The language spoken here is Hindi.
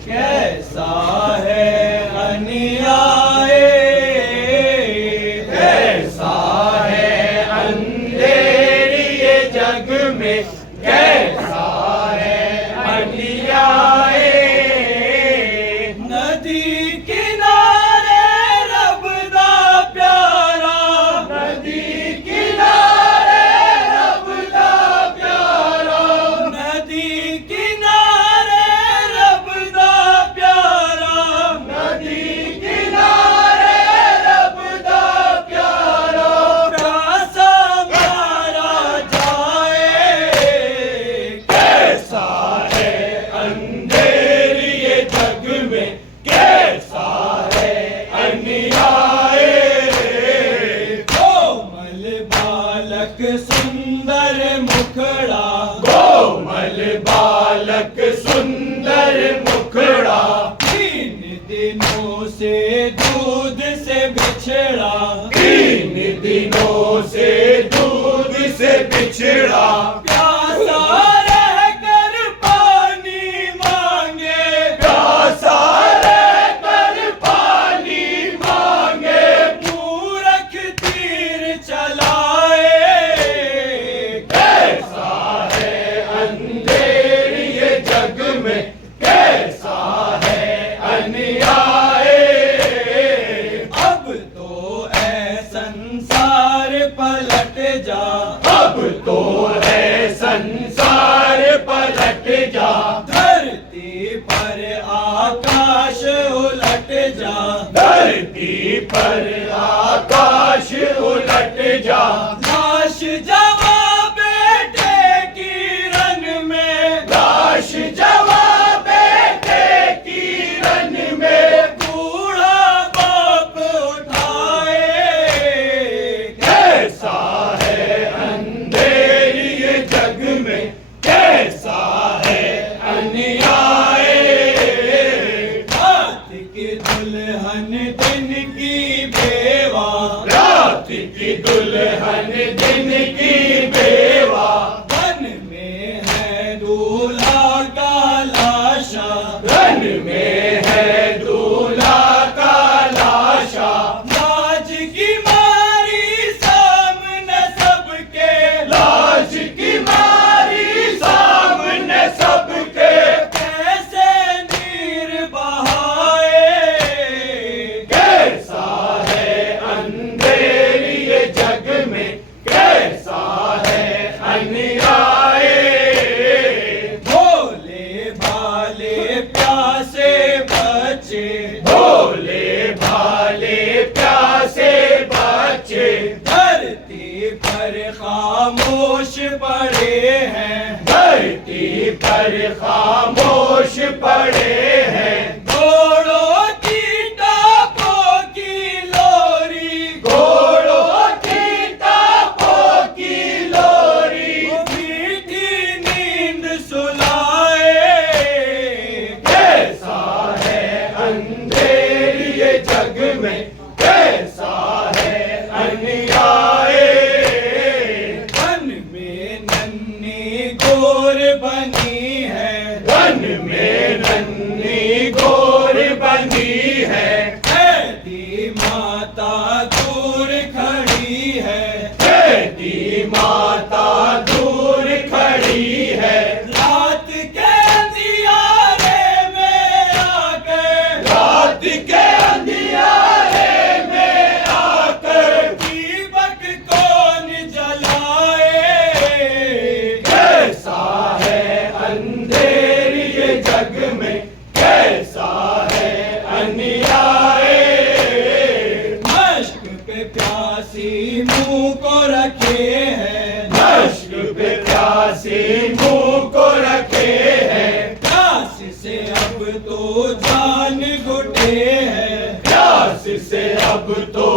कैसा है अन्याय, कैसा है अंधेरी ये जग में, कैसा है अन्याय। नदी किनारे रब दा प्यारा, नदी किनारे रब दा प्यारा, नदी किनारे रब दा प्यारा, नदी किनारे रब दा प्यारा। प्यासा मारा जाए, कैसा है अंधेरी ये जग में, कैसा है अन्याय। कोमल बालक सुंदर मुखड़ा, कोमल बालक सुंदर मुखड़ा, 3 दिनों से दूध से बिछड़ा, 3 दिनों से दूध से बिछड़ा। प्यासा रहकर पानी मांगे, प्यासा रहकर पानी मांगे, मूर्ख तीर चलाए। कैसा है अंधेरी ये जग में, कैसा है अन्याय। अब तो ऐ संसार पलट जा, अब तो है संसार पलट जा। धरती पर आकाश उलट जा, धरती पर आकाश उलट जा। लाश जवा बेटे की रन में, लाश जवा बेटे की रन में, बूढ़ा बाप उठाए। कैसा है अंधेरी ये जग में, कैसा है अन्याय। रात की दुल्हन दिन की बेवा, रात की दुल्हन दिन की बेवा, वन में है दूल्हा का लाशा, वन में है दूल्हा का लाशा। लाज की मारी सामने सबके, लाज की मारी सामने सबके, कैसे नीर बहाए। कैसा है अंधेरी ये जग में, कैसा है अन्याय। भोले भाले प्यासे बच्चे, भोले भाले प्यासे बच्चे, धरती पर खामोश पड़े हैं, धरती पर खामोश पड़े हैं। घोड़ों की टापों की लोरी, घोड़ों की टापों की लोरी, मीठी नींद सुलाए। कैसा है अंधेरी ये जग में, कैसा है अन्याय। वन में नन्ही गोर बनी है, वन में नन्ही गोर बनी है। कैदी माता दूर खड़ी है, कैदी माता दूर खड़ी है। रात के अंधियारे में आकर, रात के अंधियारे में आकर, दीपक कौन जलाए। कैसा है अंधेरी ये जग में, कैसा है अन्याय। मश्क पे प्यासी मुंह को रखे हैं, मश्क पे प्यासी मुंह को रखे हैं। प्यास से अब तो जान घुटे हैं, प्यास से अब तो